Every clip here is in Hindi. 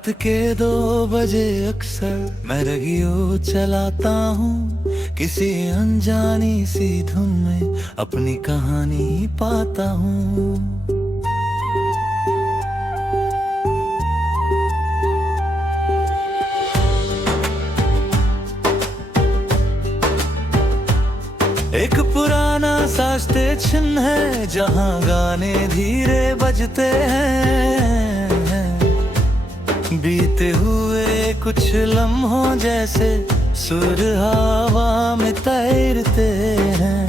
रात के 2 बजे अक्सर मैं रेडियो चलाता हूँ, किसी अनजानी सी धुन में अपनी कहानी पाता हूँ। एक पुराना सा स्टेशन है जहाँ गाने धीरे बजते हैं, बीते हुए कुछ लम्हों जैसे सुर हवा में तैरते हैं।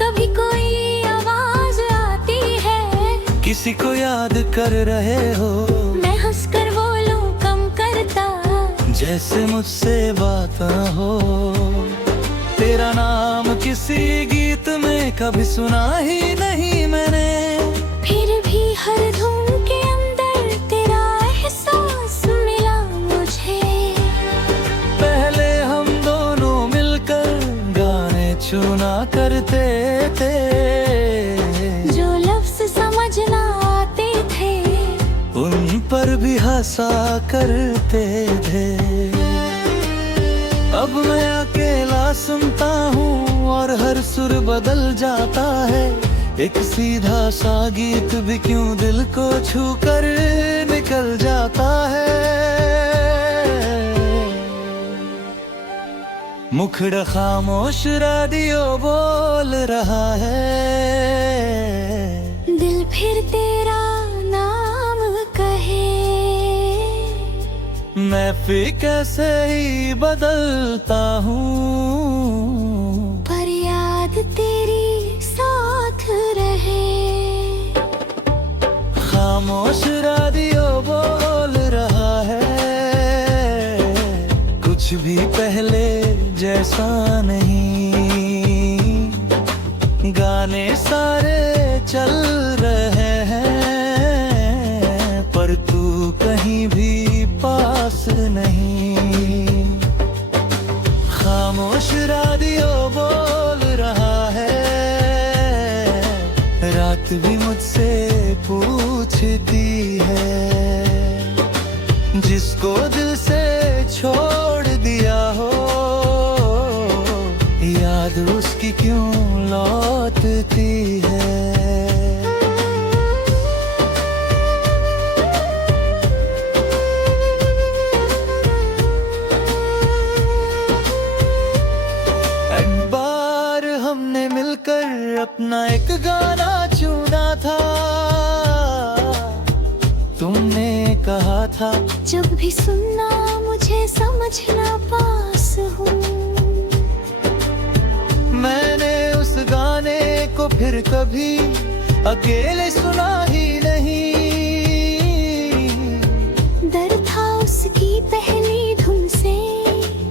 कभी कोई आवाज आती है, किसी को याद कर रहे हो, मैं हंसकर बोलूं कम करता, जैसे मुझसे बात न हो। तेरा नाम किसी गीत में कभी सुना ही नहीं मैंने, फिर भी हर धुन के अंदर तेरा एहसास मिला मुझे। पहले हम दोनों मिलकर गाने चुना करते थे, जो लफ्ज समझ ना आते थे उन पर भी हंसा करते थे। अब मैं अकेला सुनता हूँ और हर सुर बदल जाता है, एक सीधा सा गीत भी क्यों दिल को छू कर निकल जाता है। मुखड़ा खामोश रेडियो बोल रहा है, दिल फिर तेरा नाम कहे। मैं फिर कैसे ही बदलता हूँ, पर याद तेरी साथ रहे। खामोश रेडियो बोल रहा है, कुछ भी पहले जैसा नहीं। गाने सारे चल रहे हैं, पर तू कहीं भी पास नहीं। खामोश रेडियो बोल रहा है, रात भी मुझसे पूछती है, जिसको दिल से छोड़ दिया हो, याद उसकी क्यों लौटती है। हमने मिलकर अपना एक गाना चुना था, तुमने कहा था जब भी सुनना मुझे समझना पास हूँ। मैंने उस गाने को फिर कभी अकेले सुना ही नहीं, डर था उसकी पहली धुन से,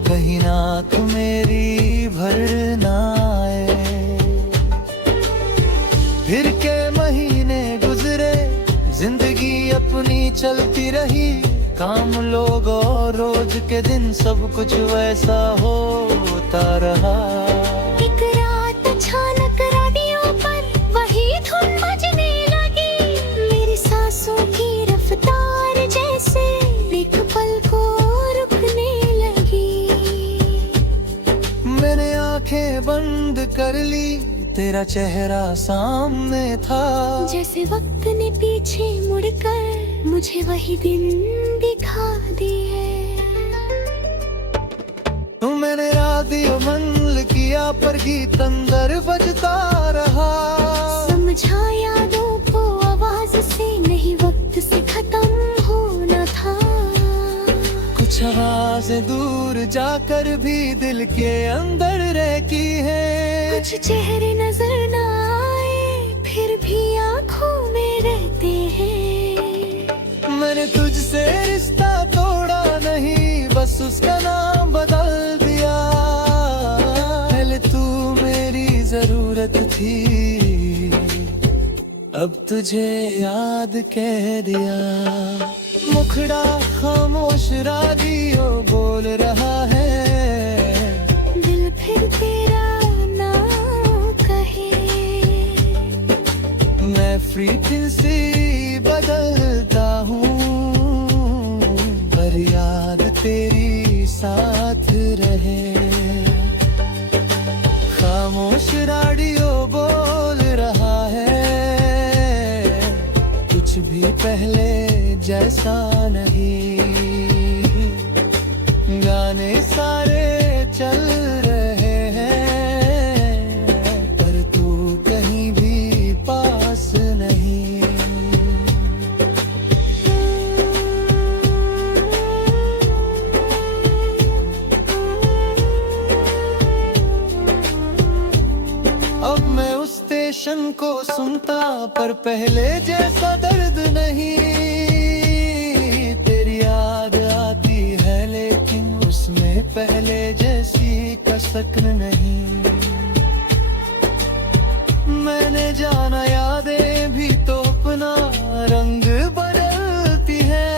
कहीं ना तू मेरी भर ना आए। फिर के महीने गुजरे, जिंदगी अपनी चलती रही, काम लोग और रोज के दिन सब कुछ वैसा होता रहा। एक रात अचानक रेडियो पर वही धुन बजने लगी, मेरी सांसों की रफ्तार जैसे एक पल को रुकने लगी। मैंने आंखें बंद कर ली, तेरा चेहरा सामने था, जैसे वक्त ने पीछे मुड़कर मुझे वही दिन दिखा दिए। मैंने रेडियो बंद किया पर गीत अंदर बजता रहा, समझा यादों को आवाज से, नहीं वक्त से खत्म होना था। कुछ आवाज़ें दूर जाकर भी दिल के अंदर रहती है, कुछ चेहरे नजर ना आए फिर भी आंखों में रहते हैं। मैंने तुझसे रिश्ता तोड़ा नहीं, बस उसका नाम बदल दिया। पहले तू मेरी जरूरत थी, अब तुझे याद कह दिया। मुखड़ा खामोश रेडियो बोल रहा है, दिल फिर तेरा नाम कहे। मैं फ्रीक्वेंसी बदलता हूँ, जैसा नहीं। गाने सारे चल रहे हैं पर तू कहीं भी पास नहीं। अब मैं उस स्टेशन को सुनता पर पहले जैसा दर्द नहीं। तेरी याद आती है लेकिन उसमें पहले जैसी कसक नहीं। मैंने जाना यादें भी तो अपना रंग बदलती है।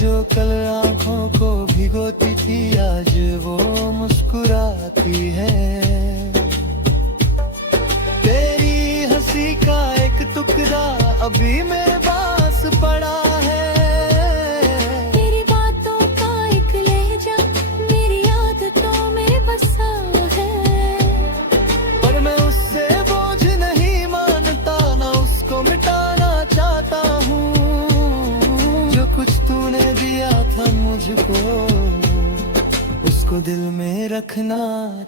जो कल आंखों को भिगोती थी आज वो मुस्कुराती है। तेरी हंसी का एक टुकड़ा अभी मेरे पास पड़ा है। तेरी बातों का एक लहजा मेरी आदतों में बसा है। पर मैं उससे बोझ नहीं मानता ना उसको मिटाना चाहता हूँ। जो कुछ तूने दिया था मुझको उसको दिल में रखना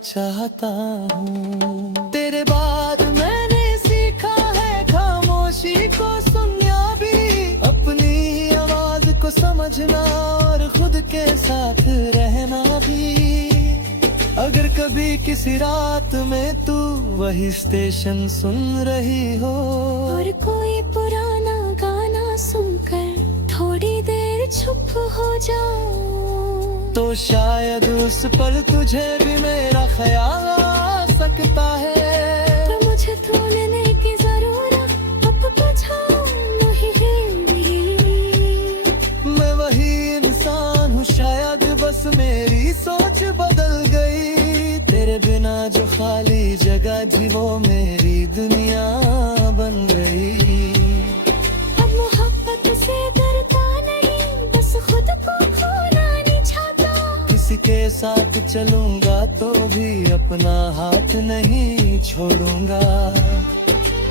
चाहता हूँ। तेरे बाद मैंने सीखा है खामोशी को सुनना भी, अपनी ही आवाज को समझना और खुद के साथ रहना भी। अगर कभी किसी रात में तू वही स्टेशन सुन रही हो और कोई पुराना गाना सुनकर थोड़ी देर चुप हो जाऊं तो शायद उस पर तुझे भी मेरा ख्याल आ सकता है। तो मुझे तोड़ने की जरूरत अब बुझाऊं नहीं। मैं वही इंसान हूँ शायद बस मेरी सोच बदल गई। तेरे बिना जो खाली जगह थी वो मेरी दुनिया बन गई। अब मोहब्बत से डरता नहीं बस खुद को खोना नहीं चाहता। किसी के साथ चलूंगा तो भी अपना हाथ नहीं छोड़ूंगा।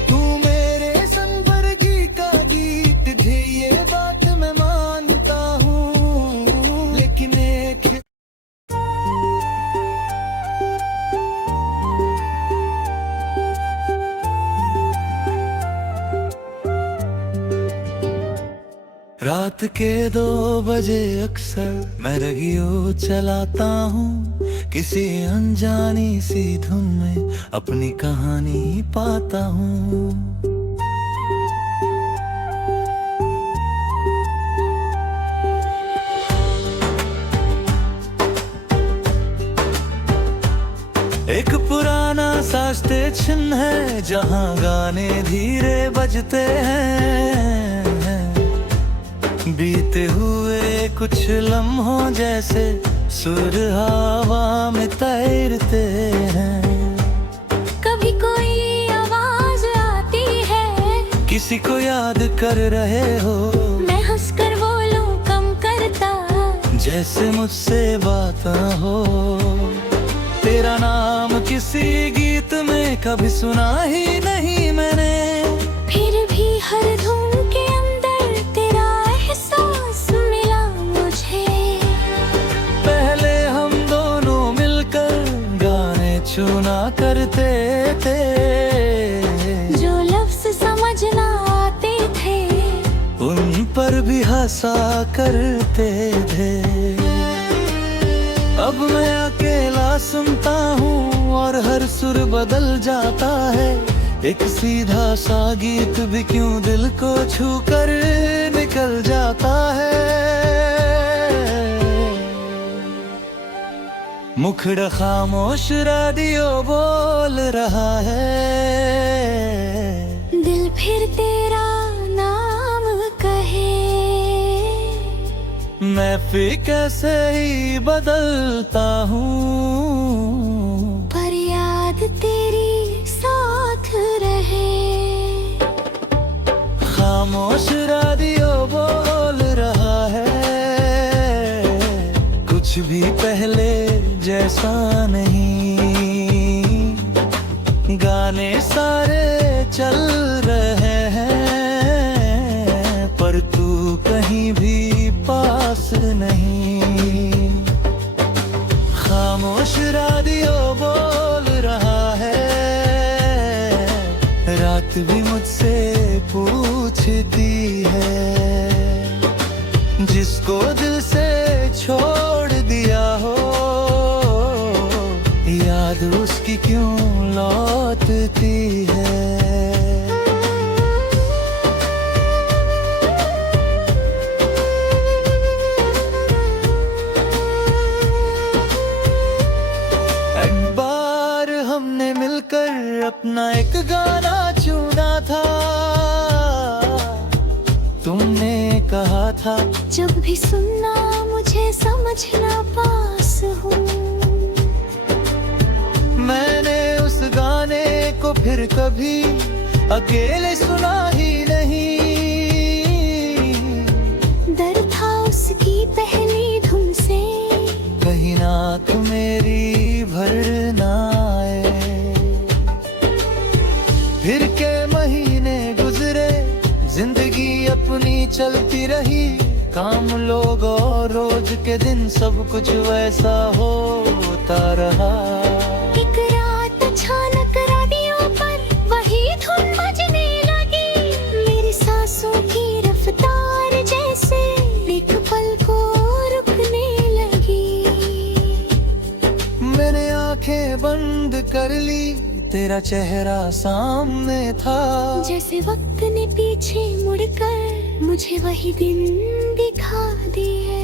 तू मेरे संवर्गी का गीत थी ये बात मैं मानता हूँ। लेकिन एक रात के 2 बजे अक्सर मैं रेडियो चलाता हूँ। किसी अनजानी सी धुन में अपनी कहानी पाता हूँ। एक पुराना सा स्टेशन है जहाँ गाने धीरे बजते हैं। बीते हुए कुछ लम्हों जैसे सुर हवा में तैरते हैं। कभी कोई आवाज आती है किसी को याद कर रहे हो। मैं हंसकर बोलूं कम करता जैसे मुझसे बात न हो। तेरा नाम किसी गीत में कभी सुना ही नहीं मैंने। फिर भी हर धुन के अंदर तेरा एहसास मिला मुझे। पहले हम दोनों मिलकर गाने चुना करते थे। जो लफ्ज समझ ना आते थे उन पर भी हंसा करते थे। अब मैं अकेला सुनता हूँ और हर सुर बदल जाता है। एक सीधा सा गीत भी क्यों दिल को छू कर निकल जाता है। मुखड़ा खामोश रेडियो बोल रहा है। दिल फिर तेरा नाम कहे। मैं फिर कैसे ही बदलता हूँ पर याद तेरी साथ रहे। खामोश रेडियो बोल रहा है। कुछ भी पहले जैसा नहीं। गाने सारे चल रहे हैं पर कहीं भी पास नहीं। खामोश रेडियो बोल रहा है, रात भी मुझसे पूछती है, जिसको दिल से छोड़ दिया हो, याद उसकी क्यों लौटती है। एक बार हमने मिलकर अपना एक गाना चुना था, तुमने कहा था जब भी सुनना मुझे समझना पास हूँ। मैंने उस गाने को फिर कभी अकेले सुना ही नहीं। डर था उसकी पहली धुन से, कहीं नाक मेरी भर ना आए। फिर के महीने गुजरे, जिंदगी अपनी चलती रही, काम लोग और रोज के दिन सब कुछ वैसा होता रहा। एक रात अचानक रेडियो पर वही धुन बजने लगी, मेरी सांसों की रफ्तार जैसे एक पल को रुकने लगी। मैंने आंखें बंद कर ली, तेरा चेहरा सामने था, जैसे वक्त ने पीछे मुड़कर मुझे वही दिन दिखा दिए।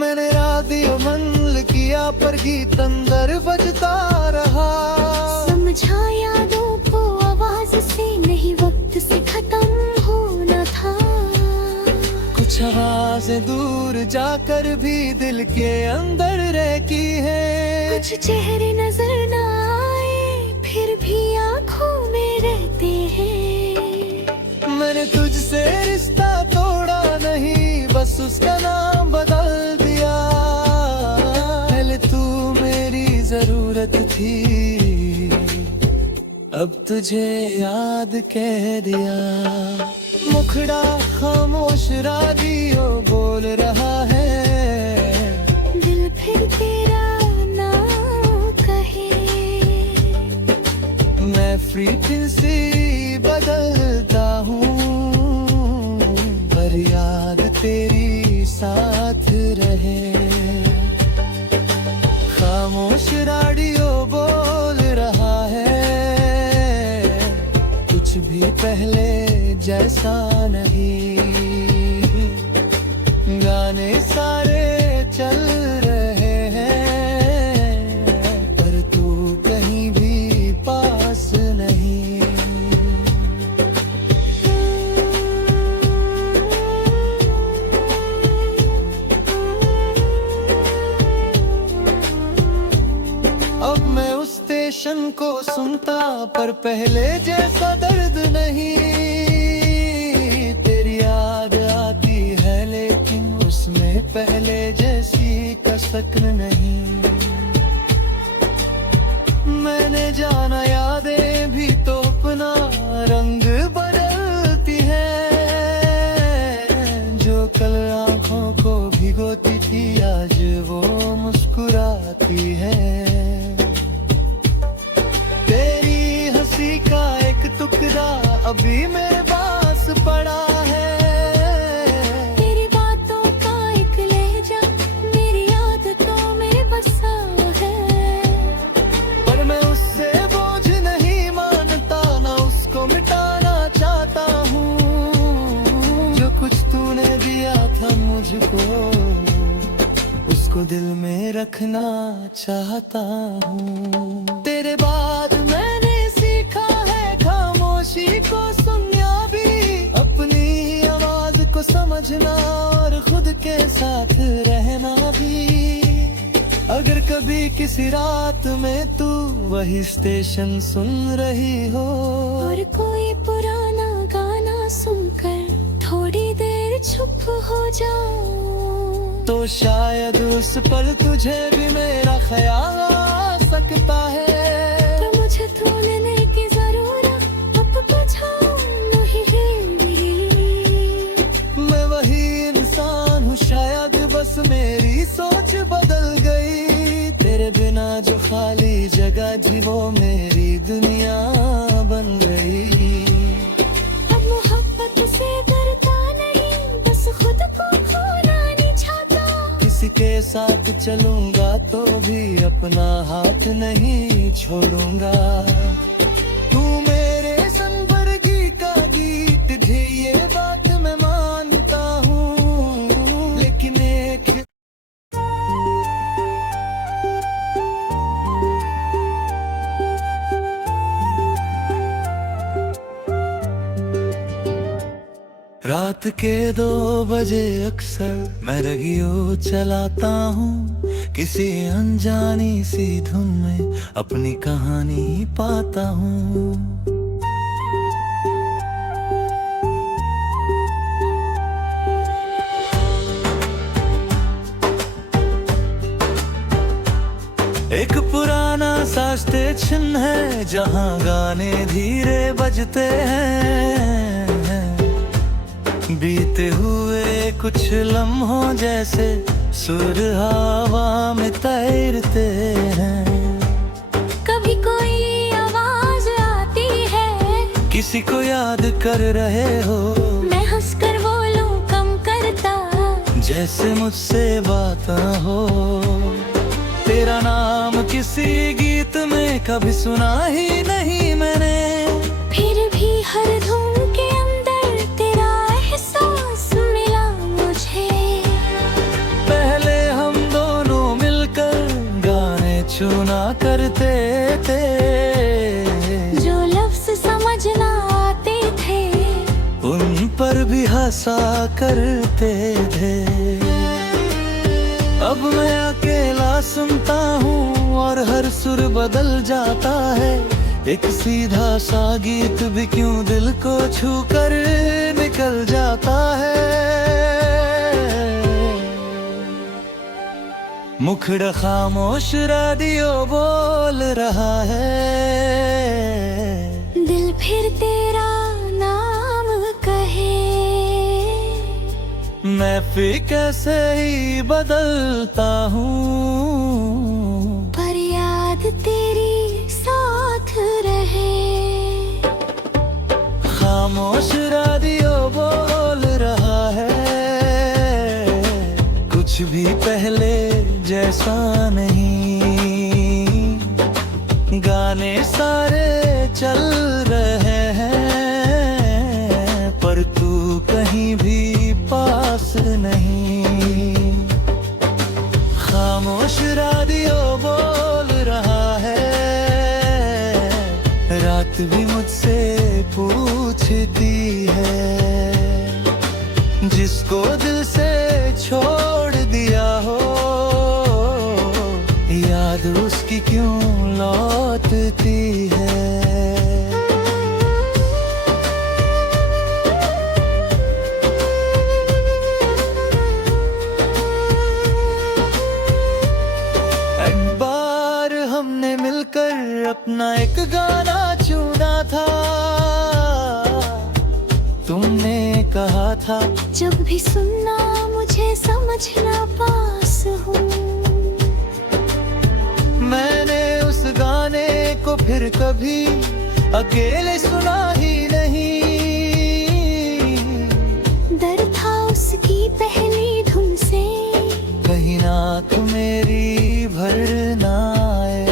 मैंने रेडियो बंद किया पर गीत अंदर बजता रहा। समझा यादों को आवाज से, नहीं वक्त से खत्म होना था। कुछ आवाज़ें दूर जाकर भी दिल के अंदर रहती है। कुछ चेहरे नजर न आए, फिर भी आंखों में रहते हैं। मैंने तुझसे रिश्ता तोड़ा नहीं, बस उसका नाम बदल दिया। पहले तू मेरी जरूरत थी, अब तुझे याद कह दिया। मुखड़ा खामोश रेडियो बोल रहा है, दिल फिर तेरा नाम कहे। मैं फ्रीक्वेंसी बदलता हूँ, पर याद तेरी साथ रहे। खामोश रेडियो बोल रहा है, कुछ भी पहले जैसा नहीं। गाने सारे चल रहे हैं, पर तू कहीं भी पास नहीं। अब मैं उस स्टेशन को सुनता, पर पहले जैसा दर्द नहीं। तेरी याद आती है, लेकिन उसमें पहले जैसी कसक नहीं। मैंने जाना यादें भी तो अपना रंग बदलती है, जो कल आंखों को भिगोती थी, आज वो मुस्कुराती है। तेरी हंसी का एक टुकड़ा अभी मेरे पास पड़ा है। तेरी बातों का एक लहजा मेरी आदतों में बसा है। पर मैं उससे बोझ नहीं मानता, ना उसको मिटाना चाहता हूँ। जो कुछ तूने दिया था मुझको, उसको दिल में रखना चाहता हूँ। तेरे बाद मैंने सीखा है खामोशी को सुनना भी, अपनी आवाज को समझना और खुद के साथ रहना भी। अगर कभी किसी रात में तू वही स्टेशन सुन रही हो, और कोई पुराना गाना सुनकर थोड़ी देर चुप हो जाऊं, तो शायद उस पल तुझे भी मेरा ख्याल आ सकता है। तो मुझे तो लेने की जरूरत अब कुछ नहीं है। बस मेरी सोच बदल गई। तेरे बिना जो खाली जगह थी वो मेरी दुनिया बन गई। अब मोहब्बत से डरता नहीं, बस खुद को खोना नहीं चाहता। किसी के साथ चलूंगा तो भी अपना हाथ नहीं छोड़ूंगा। तू मेरे संबरगी का गीत थी, ये बात मैं मानता हूँ, लेकिन एक रात के 2 बजे अक्सर मैं रेडियो चलाता हूँ। किसी अनजानी सी धुन में अपनी कहानी पाता हूँ। एक पुराना सा स्टेशन है जहाँ गाने धीरे बजते हैं। बीते हुए कुछ लम्हों जैसे सुर हवा में तैरते हैं। कभी कोई आवाज आती है, किसी को याद कर रहे हो, मैं हंसकर बोलूं कम करता, जैसे मुझसे बात न हो। तेरा नाम किसी गीत में कभी सुना ही नहीं मैंने, फिर भी हर धुन के अंदर तेरा एहसास मिला मुझे। पहले हम दोनों मिलकर गाने चुना करते थे, जो लफ्ज समझ ना आते थे उन पर भी हंसा करते थे। अब मैं अकेला सुनता हूँ और हर सुर बदल जाता है। एक सीधा सा गीत भी क्यों दिल को छू कर निकल जाता है। मुखड़ा खामोश रेडियो बोल रहा है, दिल फिर तेरा नाम कहे। मैं फिर कैसे ही बदलता हूँ, पर याद तेरी साथ रहे। खामोश रेडियो बोल रहा है, कुछ भी पहले जैसा नहीं। गाने सारे चल रहे हैं, पर तू कहीं भी पास नहीं। खामोश रेडियो बोल रहा है, रात भी मुझसे पूछती है, जिसको दिल से छोड़ दिया हो, याद उसकी क्यों लौटती है। हमने मिलकर अपना एक गाना चुना था। तुमने कहा था जब भी सुनना मुझे समझना पास हूँ। मैंने उस गाने को फिर कभी अकेले सुना ही नहीं। डर था उसकी पहली धुन से, कहीं ना तू मेरी भर ना आए।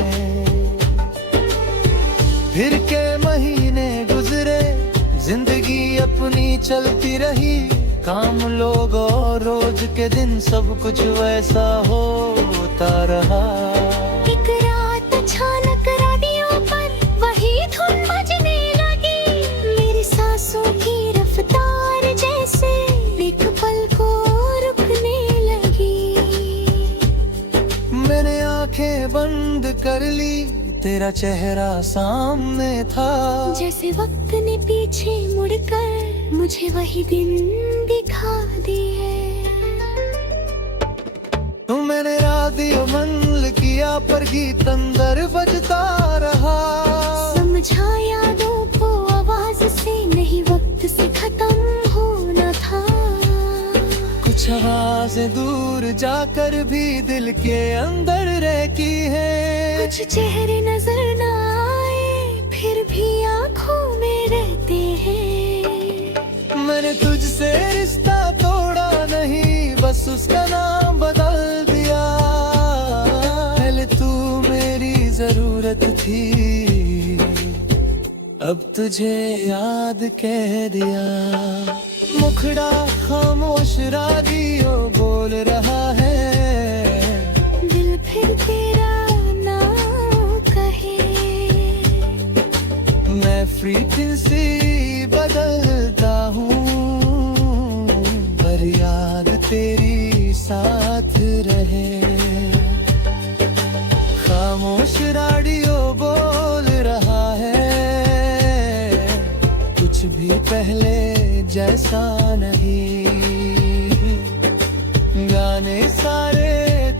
फिर के महीने गुजरे, जिंदगी अपनी चलती रही। काम, लोग और रोज के दिन सब कुछ वैसा होता रहा। एक रात अचानक रेडियो पर वही धुन बजने लगी। मेरी सांसों की रफ्तार जैसे एक पल को रुकने लगी। मैंने आंखें बंद कर ली, तेरा चेहरा सामने था। जैसे वक्त ने पीछे मुड़कर मुझे वही दिन दिखा दिए। मैंने रेडियो बंद किया पर गीत अंदर बजता रहा। समझा यादों को आवाज से, नहीं वक्त से खत्म होना था। कुछ कुछ आवाज़ें दूर जाकर भी दिल के अंदर रहती है। कुछ चेहरे नजर ना आए फिर भी आंखों में रहते हैं। मैंने तुझसे रिश्ता तोड़ा नहीं, बस उसका नाम बदल दिया। पहले तू मेरी जरूरत थी, अब तुझे याद कह दिया। मुखड़ा खामोश रागियो बोल रहा है, दिल फिर तेरा नाम कहे। मैं फ्रीक्वेंसी बदलता हूँ, पर याद तेरी साथ रहे। खामोश रेडियो बोल रहा है, कुछ भी पहले जैसा नहीं। गाने सारे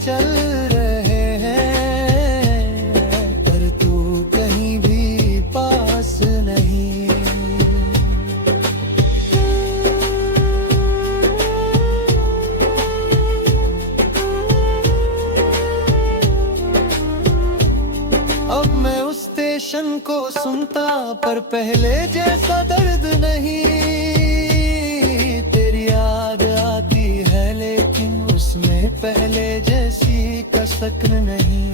चल रहे हैं, पर तू कहीं भी पास नहीं। अब मैं उस स्टेशन को सुनता, पर पहले जैसा दर्द नहीं। तेरी याद आती है लेकिन उसमें पहले जैसी कसक नहीं।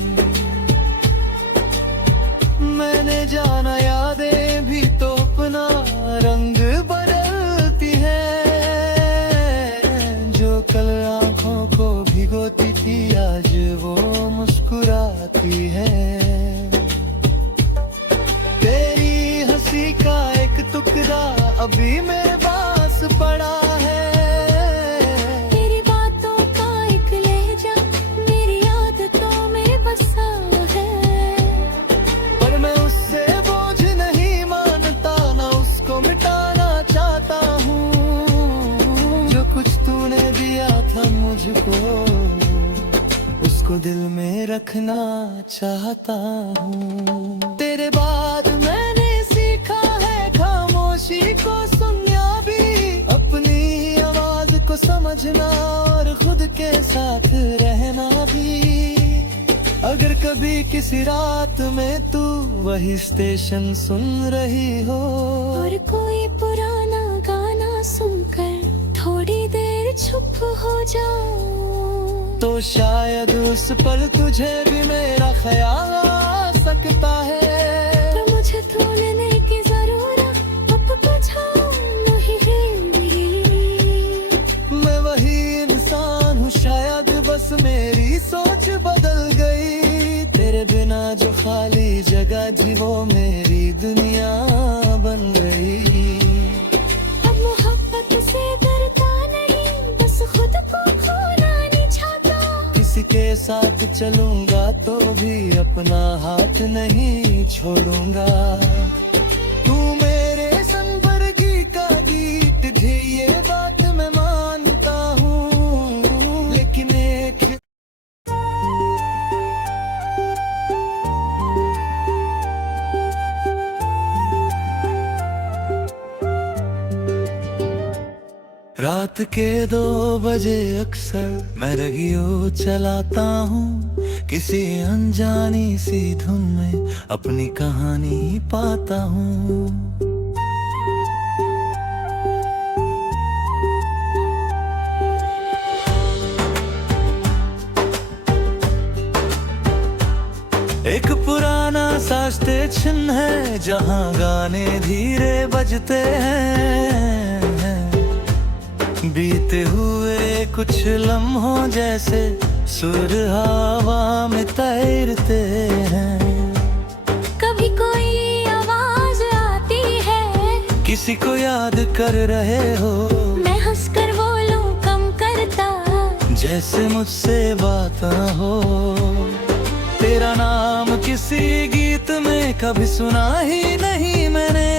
मैंने जाना यादें भी तो अपना रंग बदलती है। जो कल आंखों को भिगोती थी आज वो मुस्कुराती है। तेरी हंसी का एक टुकड़ा अभी मेरे पास पड़ा है। तेरी बातों का एक लहजा मेरी आदतों में बसा है। पर मैं उससे बोझ नहीं मानता, ना उसको मिटाना चाहता हूँ। जो कुछ तूने दिया था मुझको, उसको दिल में रखना चाहता हूँ। तेरे बाद मैंने सीखा है खामोशी को सुनना भी, अपनी आवाज को समझना और खुद के साथ रहना भी। अगर कभी किसी रात में तू वही स्टेशन सुन रही हो, और कोई पुराना गाना सुनकर थोड़ी देर चुप हो जाऊं, तो शायद उस पल तुझे भी मेरा ख्याल आ सकता है। तो मुझे तोड़ने की जरूरत अब कुछ नहीं है। मैं वही इंसान हूँ शायद, बस मेरी सोच बदल गई। तेरे बिना जो खाली जगह थी वो मेरी दुनिया बन गई। अब मोहब्बत से डरता नहीं, बस खुद को खोना नहीं चाहता। किसी के साथ चलूंगा तो भी अपना हाथ नहीं छोड़ूंगा। तू मेरे संबरगी का गीत भी, ये बात मैं मानता हूँ। लेकिन एक रात के 2 बजे अक्सर मैं रेडियो चलाता हूँ। किसी अनजानी सी धुन में अपनी कहानी पाता हूँ। एक पुराना सा स्टेशन है जहाँ गाने धीरे बजते हैं। बीते हुए कुछ लम्हों जैसे सुर हवा में तैरते हैं। कभी कोई आवाज आती है, किसी को याद कर रहे हो। मैं हंसकर बोलूं कम करता, जैसे मुझसे बात न हो। तेरा नाम किसी गीत में कभी सुना ही नहीं मैंने।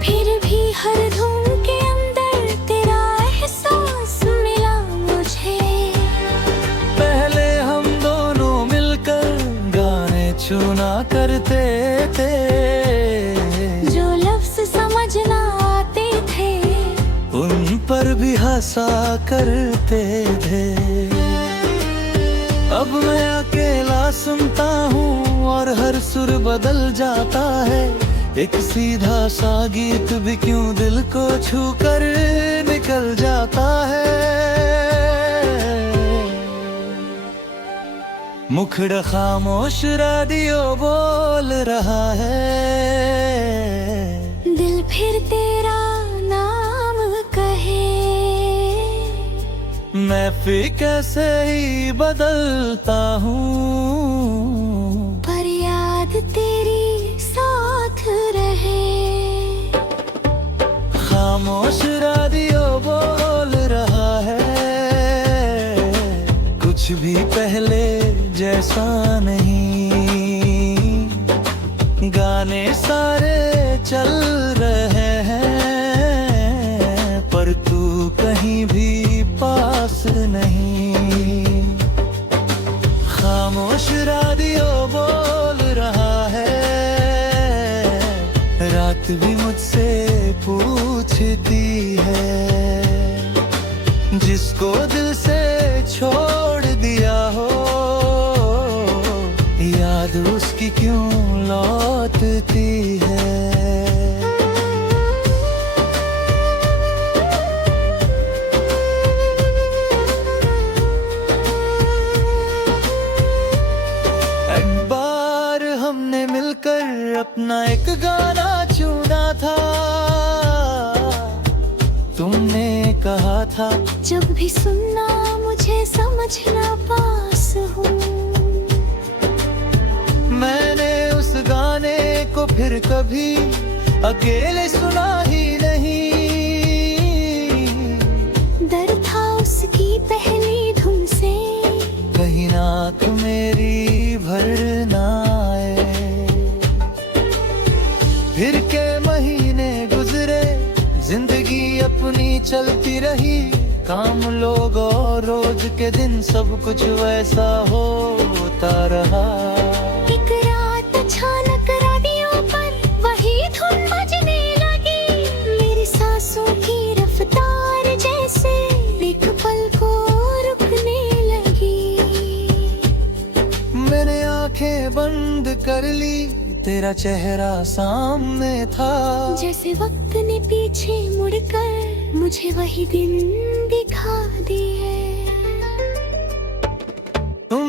फिर भी हर धुन के अंदर तेरा एहसास मिला मुझे। पहले हम दोनों मिलकर गाने चुना करते थे। जो लफ्ज समझ ना आते थे, उन पर भी हर सा करते थे। अब मैं अकेला सुनता हूँ और हर सुर बदल जाता है। एक सीधा सा गीत भी क्यों दिल को छू कर निकल जाता है। मुखड़ा खामोश रेडियो बोल रहा है, दिल फिर तेरा नाम कहे। मैं फिर कैसे ही बदलता हूँ, पर याद तेरी साथ रहे। खामोश रेडियो बोल रहा है, कुछ भी पहले जैसा नहीं। गाने सारे चल रहे हैं, पर तू कहीं भी पास नहीं। खामोश रेडियो बोल रहा है, रात भी मुझसे पूछती है, जिसको दिल से छोड़ दिया हो, याद उसकी क्यों लौटती है। एक बार हमने मिलकर अपना एक गाना चुना था। तुमने कहा था जब भी सुनना मुझे समझना पास हूँ। मैंने उस गाने को फिर कभी अकेले सुना ही नहीं। डर था उसकी पहली धुन से, कहीं नाक मेरी भर ना आए। फिर के महीने गुजरे, जिंदगी अपनी चलती रही। काम, लोग और रोज के दिन सब कुछ वैसा होता रहा। एक रात अचानक रेडियो पर वही धुन बजने लगी। मेरी सांसों की रफ्तार जैसे एक पल को रुकने लगी। मैंने आंखें बंद कर ली, तेरा चेहरा सामने था। जैसे वक्त ने पीछे मुड़कर मुझे वही दिन दिखा दिए।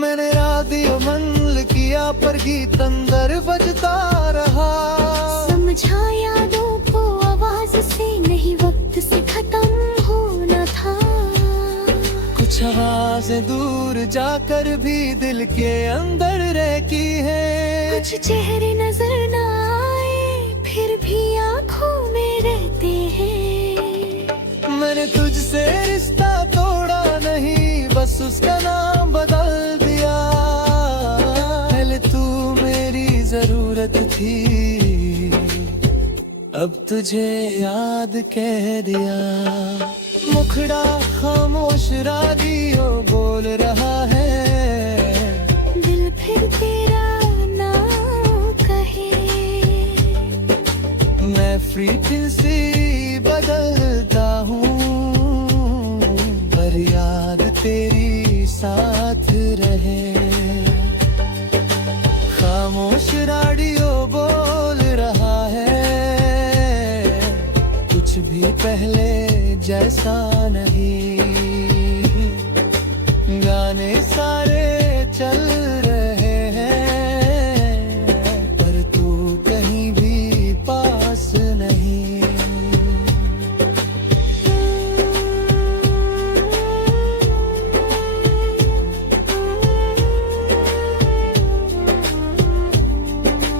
मैंने रेडियो बंद किया, पर गीत अंदर बजता रहा। समझा यादों को आवाज से, नहीं वक्त से खत्म होना था। कुछ आवाज़ें दूर जाकर भी दिल के अंदर रहती है। कुछ चेहरे नजर न आए, फिर भी आंखों में रहते हैं। मैंने तुझसे रिश्ता तोड़ा नहीं, बस उसका नाम बदल दिया। पहले तू मेरी जरूरत थी, अब तुझे याद कह दिया। मुखड़ा खामोश रेडियो बोल रहा है, दिल फिर तेरा नाम कहे। मैं फ्रीक्वेंसी बदलता हूँ, पर याद तेरी साथ रहे। खामोश रेडियो बोल रहा है, कुछ भी पहले जैसा नहीं। गाने सारे चल रहे हैं, पर तू कहीं भी पास नहीं।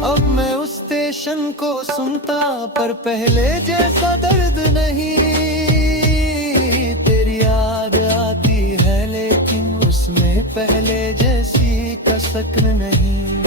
अब मैं उस स्टेशन को सुनता, पर पहले जैसा दर्द नहीं। तेरी याद आती है, लेकिन उसमें पहले जैसी कसक नहीं।